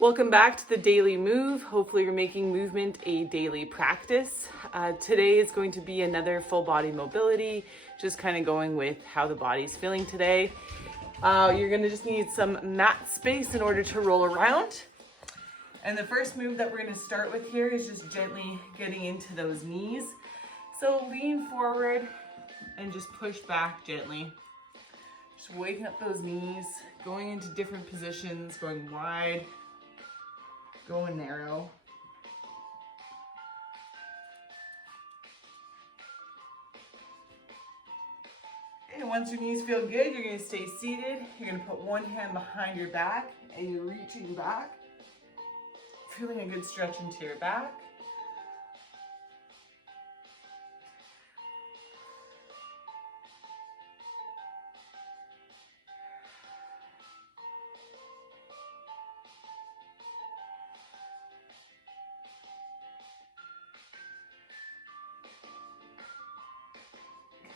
Welcome back to the Daily Move. Hopefully you're making movement a daily practice. Today is going to be another full body mobility, just kind of going with how the body's feeling today. You're gonna just need some mat space in order to roll around. And the first move that we're gonna start with here is just gently getting into those knees. So lean forward and just push back gently. Just waking up those knees, going into different positions, going wide, going narrow. And once your knees feel good, you're gonna stay seated. You're gonna put one hand behind your back and you're reaching back. Feeling a good stretch into your back.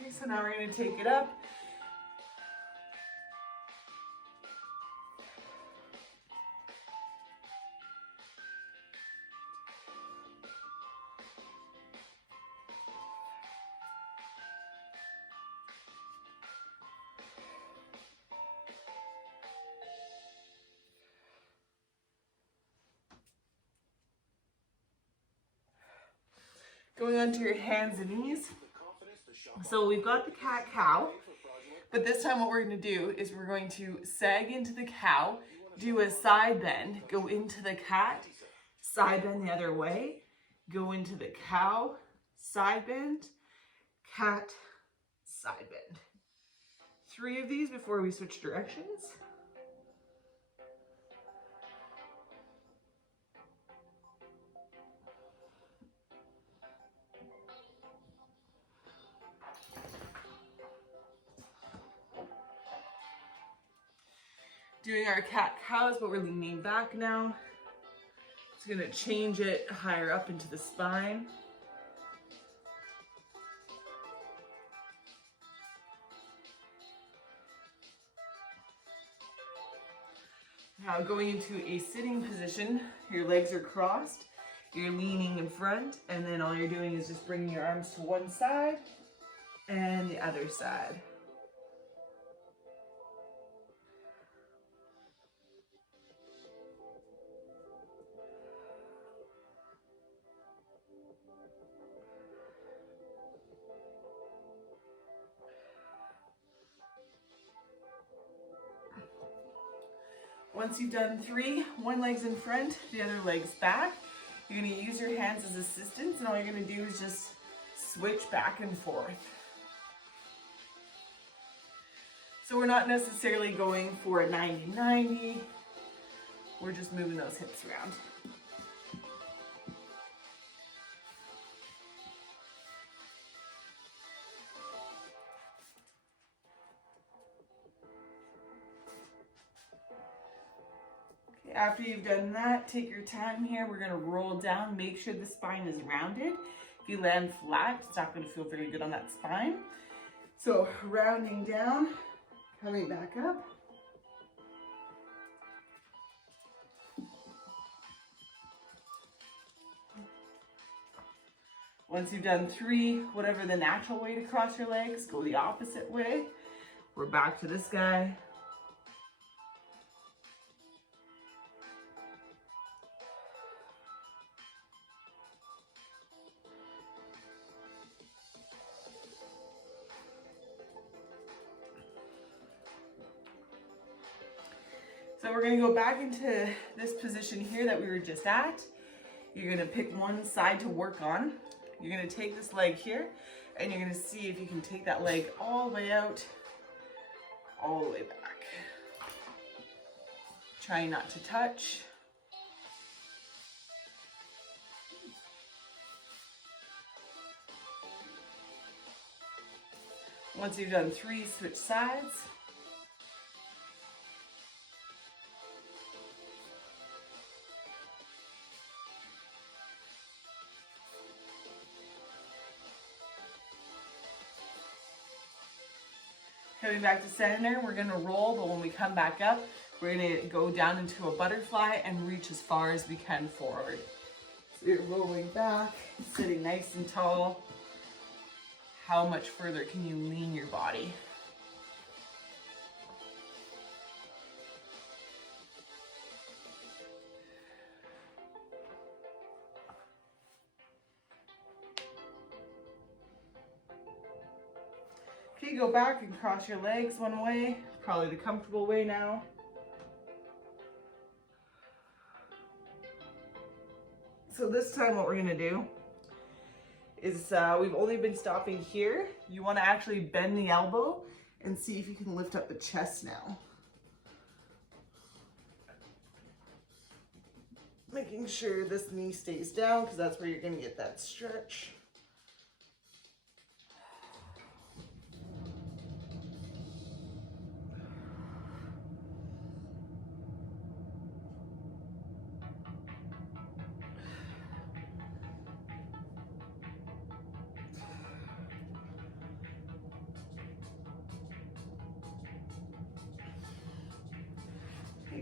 Okay, so now we're gonna take it up. Going onto your hands and knees. So we've got the cat-cow, but this time what we're going to do is we're going to sag into the cow, do a side bend, go into the cat, side bend the other way, go into the cow, side bend, cat, side bend. 3 of these before we switch directions. Doing our cat-cows, but we're leaning back now. It's gonna change it higher up into the spine. Now going into a sitting position, your legs are crossed, you're leaning in front, and then all you're doing is just bringing your arms to one side and the other side. Once you've done 3, one leg's in front, the other leg's back. You're gonna use your hands as assistants, and all you're gonna do is just switch back and forth. So we're not necessarily going for a 90-90. We're just moving those hips around. After you've done that, take your time here. We're gonna roll down, make sure the spine is rounded. If you land flat, it's not gonna feel very good on that spine. So rounding down, coming back up. Once you've done 3, whatever the natural way to cross your legs, go the opposite way. We're back to this guy. So we're gonna go back into this position here that we were just at. You're gonna pick one side to work on. You're gonna take this leg here and you're gonna see if you can take that leg all the way out, all the way back. Trying not to touch. Once you've done 3, switch sides. Coming back to center, we're gonna roll, but when we come back up, We're gonna go down into a butterfly and reach as far as we can forward. So you're rolling back, sitting nice and tall. How much further can you lean your body? Okay, go back and cross your legs one way, probably the comfortable way now. So this time what we're gonna do is we've only been stopping here. You wanna actually bend the elbow and see if you can lift up the chest now. Making sure this knee stays down because that's where you're gonna get that stretch.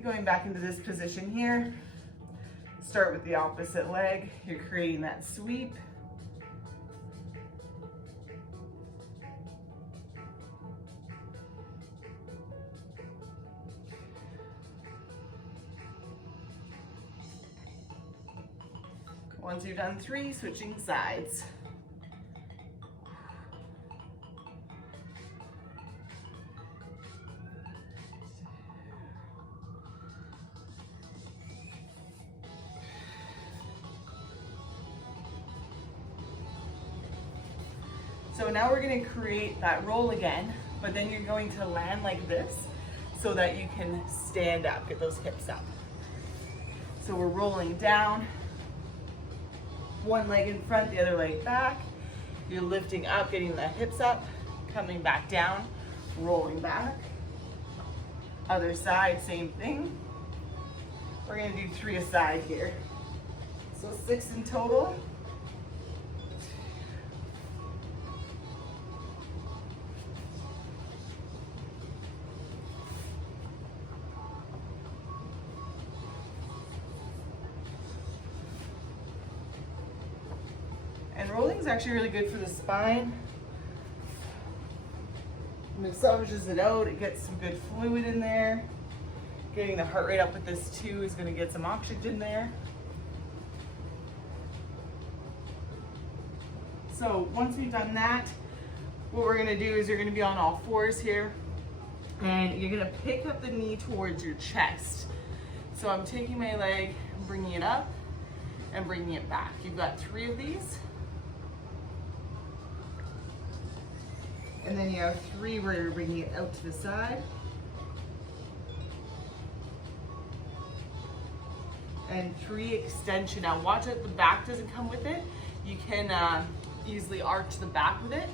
Going back into this position here, start with the opposite leg. You're creating that sweep. Once you've done 3, switching sides. So now we're going to create that roll again, but then you're going to land like this so that you can stand up, get those hips up. So we're rolling down, one leg in front, the other leg back. You're lifting up, getting the hips up, coming back down, rolling back. Other side, same thing. We're going to do 3 a side here. So 6 in total. And rolling is actually really good for the spine. It massages it out, it gets some good fluid in there. Getting the heart rate up with this too is going to get some oxygen there. So once we've done that, what we're going to do is you're going to be on all 4s here, and you're going to pick up the knee towards your chest. So I'm taking my leg, bringing it up, and bringing it back. You've got 3 of these. And then you have 3 where you're bringing it out to the side. And 3 extension. Now watch that the back doesn't come with it. You can easily arch the back with it.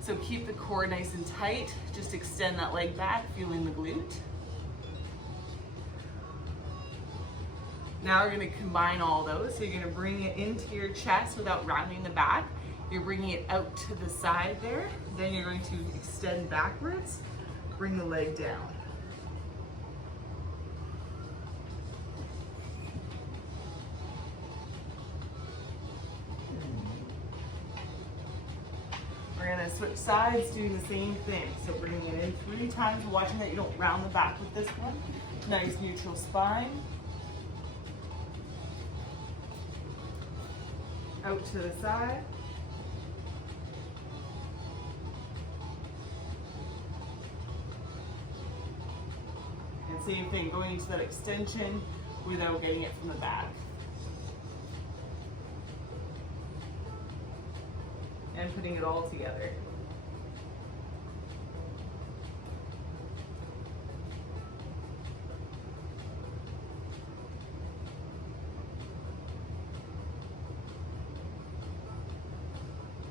So keep the core nice and tight. Just extend that leg back, feeling the glute. Now we're gonna combine all those. So you're gonna bring it into your chest without rounding the back. You're bringing it out to the side there. Then you're going to extend backwards, bring the leg down. We're gonna switch sides, doing the same thing. So bringing it in 3 times, watching that you don't round the back with this one. Nice neutral spine. Out to the side. Same thing, going into that extension without getting it from the back. And putting it all together.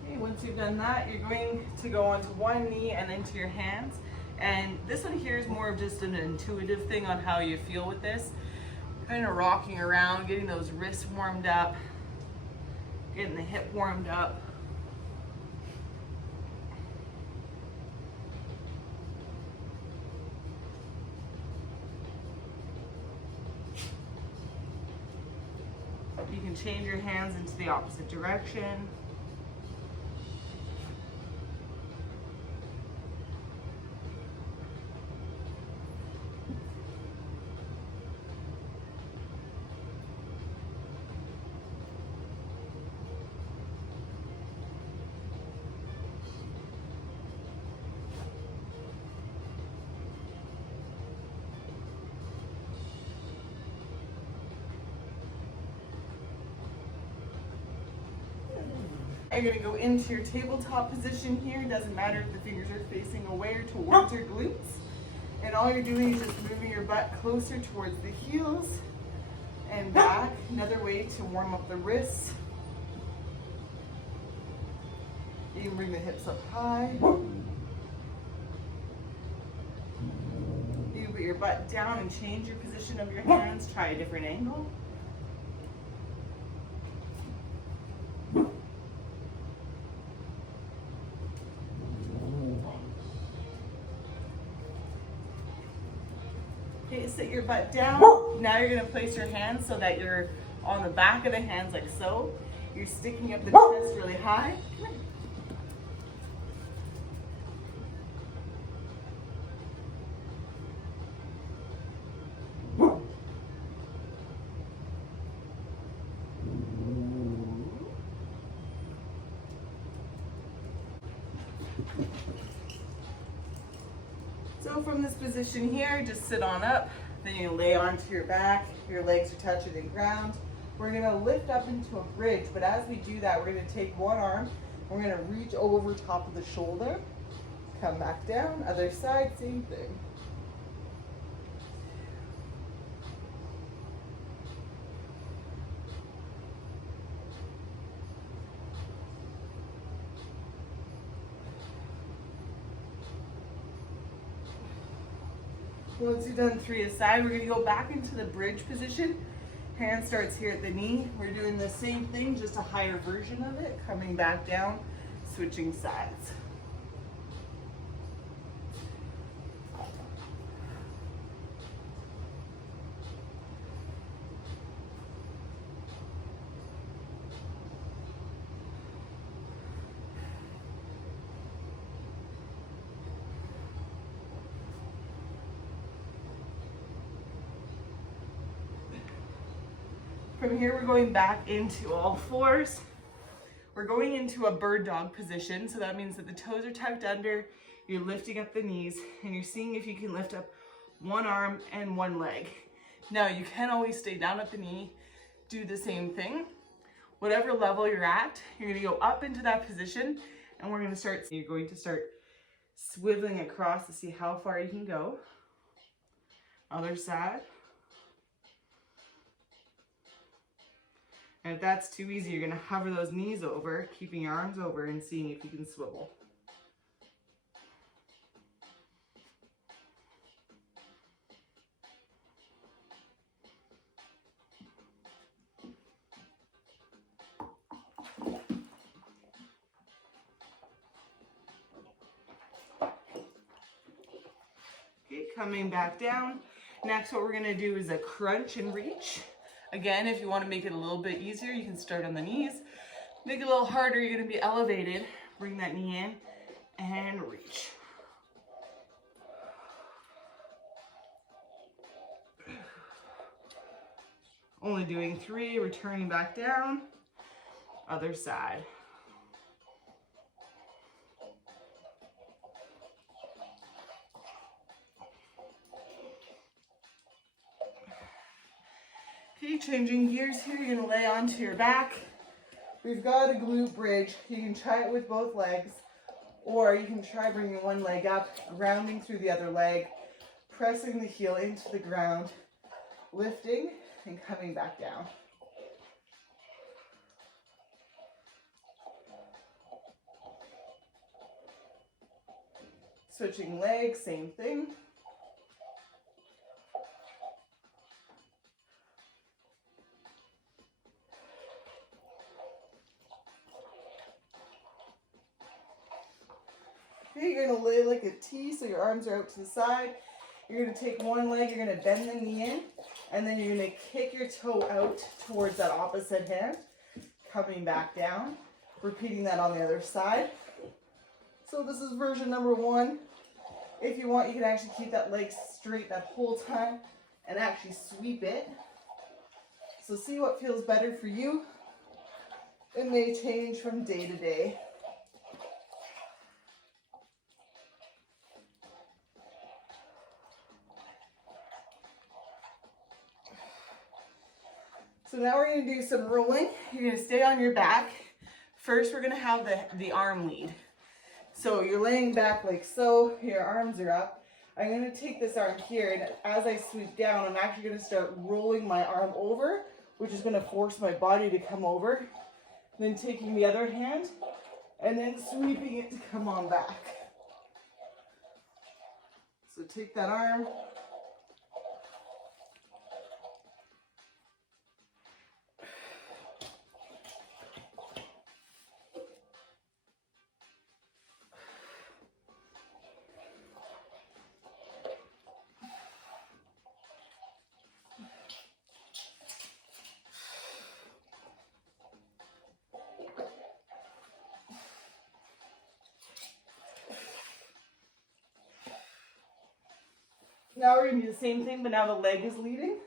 Okay, once you've done that, you're going to go onto one knee and into your hands. And this one here is more of just an intuitive thing on how you feel with this. Kind of rocking around, getting those wrists warmed up, getting the hip warmed up. can change your hands into the opposite direction. You're going to go into your tabletop position here. It doesn't matter if the fingers are facing away or towards your glutes. And all you're doing is just moving your butt closer towards the heels and back. Another way to warm up the wrists. You can bring the hips up high. You can put your butt down and change your position of your hands. Try a different angle. Okay, sit your butt down. Now you're gonna place your hands so that you're on the back of the hands like so. You're sticking up the chest really high. So from this position here, just sit on up. Then you lay onto your back. Your legs are touching the ground. We're gonna lift up into a bridge, but as we do that, we're gonna take one arm. We're gonna reach over top of the shoulder. Come back down, other side, same thing. Once you've done 3 aside, we're going to go back into the bridge position. Hand starts here at the knee. We're doing the same thing, just a higher version of it. Coming back down, switching sides. From here, we're going back into all fours. We're going into a bird dog position. So that means that the toes are tucked under, you're lifting up the knees, and you're seeing if you can lift up one arm and one leg. Now, you can always stay down at the knee, do the same thing. Whatever level you're at, you're gonna go up into that position, and you're going to start swiveling across to see how far you can go. Other side. And if that's too easy, you're gonna hover those knees over, keeping your arms over and seeing if you can swivel. Okay, coming back down. Next, what we're gonna do is a crunch and reach. Again, if you want to make it a little bit easier, you can start on the knees. Make it a little harder, you're going to be elevated. Bring that knee in and reach. Only doing 3, returning back down. Other side. Okay, changing gears here, you're gonna lay onto your back. We've got a glute bridge. You can try it with both legs, or you can try bringing one leg up, grounding through the other leg, pressing the heel into the ground, lifting, and coming back down. Switching legs, same thing. Okay, you're gonna lay like a T, so your arms are out to the side. You're gonna take one leg, you're gonna bend the knee in, and then you're gonna kick your toe out towards that opposite hand, coming back down, repeating that on the other side. So this is version number 1. If you want, you can actually keep that leg straight that whole time and actually sweep it. So see what feels better for you. It may change from day to day. So now we're going to do some rolling. You're going to stay on your back. First, we're going to have the arm lead. So you're laying back like so, your arms are up. I'm going to take this arm here, and as I sweep down, I'm actually going to start rolling my arm over, which is going to force my body to come over. Then taking the other hand, and then sweeping it to come on back. So take that arm. Now we're going to do the same thing, but now the leg is leading.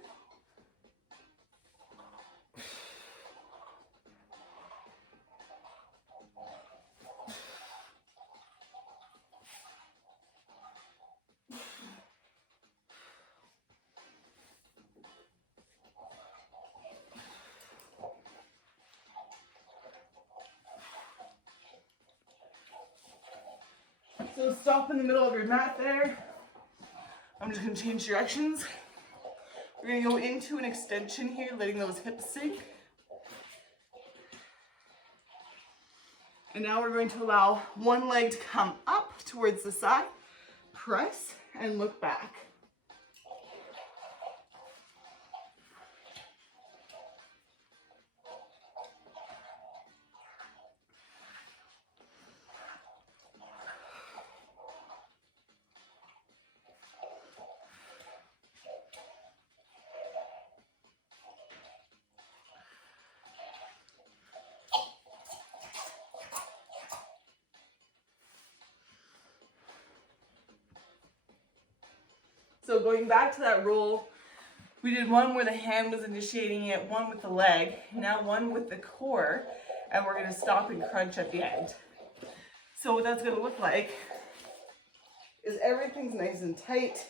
So stop in the middle of your mat there. I'm just going to change directions. We're going to go into an extension here, letting those hips sink. And now we're going to allow one leg to come up towards the side, press, and look back. So going back to that roll, we did one where the hand was initiating it, one with the leg, now one with the core, and we're going to stop and crunch at the end. So what that's going to look like is everything's nice and tight.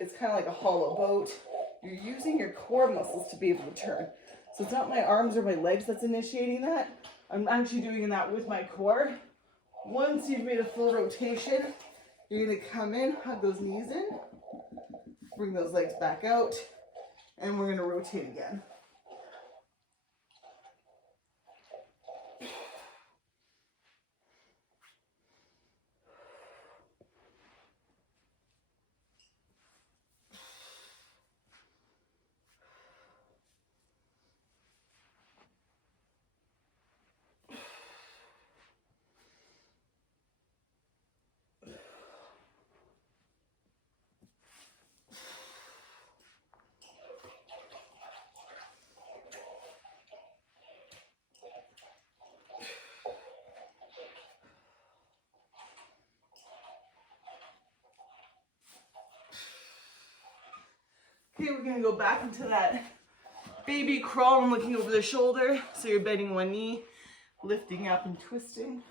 It's kind of like a hollow boat. You're using your core muscles to be able to turn. So it's not my arms or my legs that's initiating that. I'm actually doing that with my core. Once you've made a full rotation, you're going to come in, hug those knees in, bring those legs back out, and we're going to rotate again. Okay, we're gonna go back into that baby crawl and looking over the shoulder. So you're bending one knee, lifting up and twisting.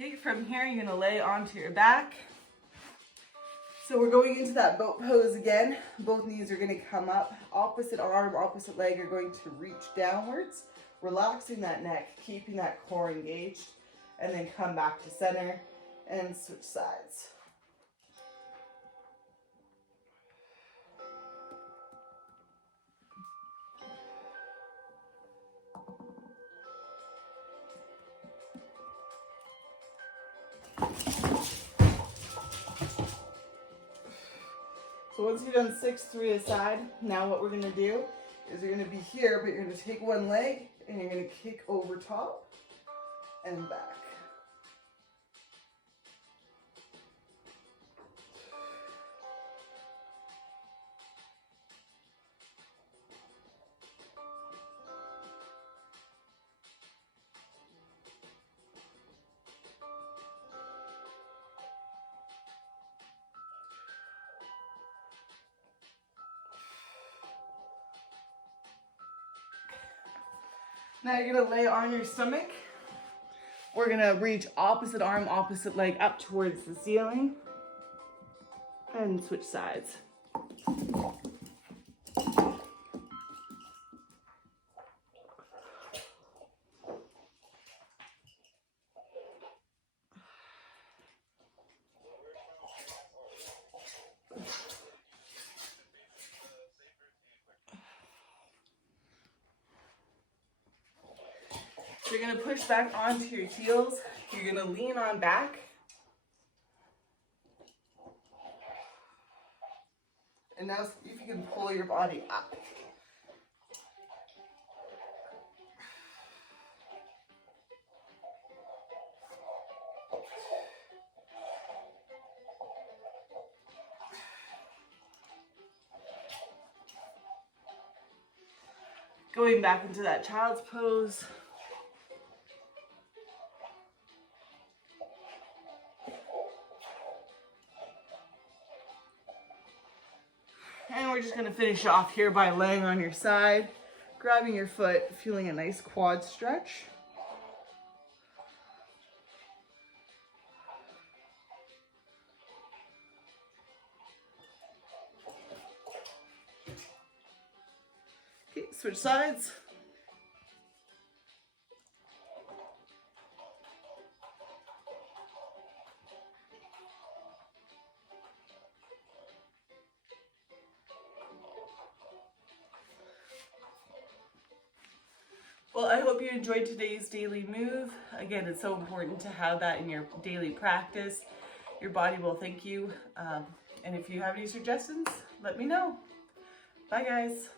Okay, from here you're gonna lay onto your back. So we're going into that boat pose again. Both knees are gonna come up. Opposite arm, opposite leg are going to reach downwards, relaxing that neck, keeping that core engaged, and then come back to center and switch sides. So once you've done 6, 3 aside, now what we're gonna do is you're gonna be here, but you're gonna take one leg and you're gonna kick over top and back. Now you're gonna lay on your stomach. We're gonna reach opposite arm, opposite leg up towards the ceiling and switch sides. So you're gonna push back onto your heels. You're gonna lean on back. And now see if you can pull your body up. Going back into that child's pose. And we're just gonna finish off here by laying on your side, grabbing your foot, feeling a nice quad stretch. Okay, switch sides. Well, I hope you enjoyed today's daily move. Again, it's so important to have that in your daily practice. Your body will thank you. And if you have any suggestions, let me know. Bye, guys.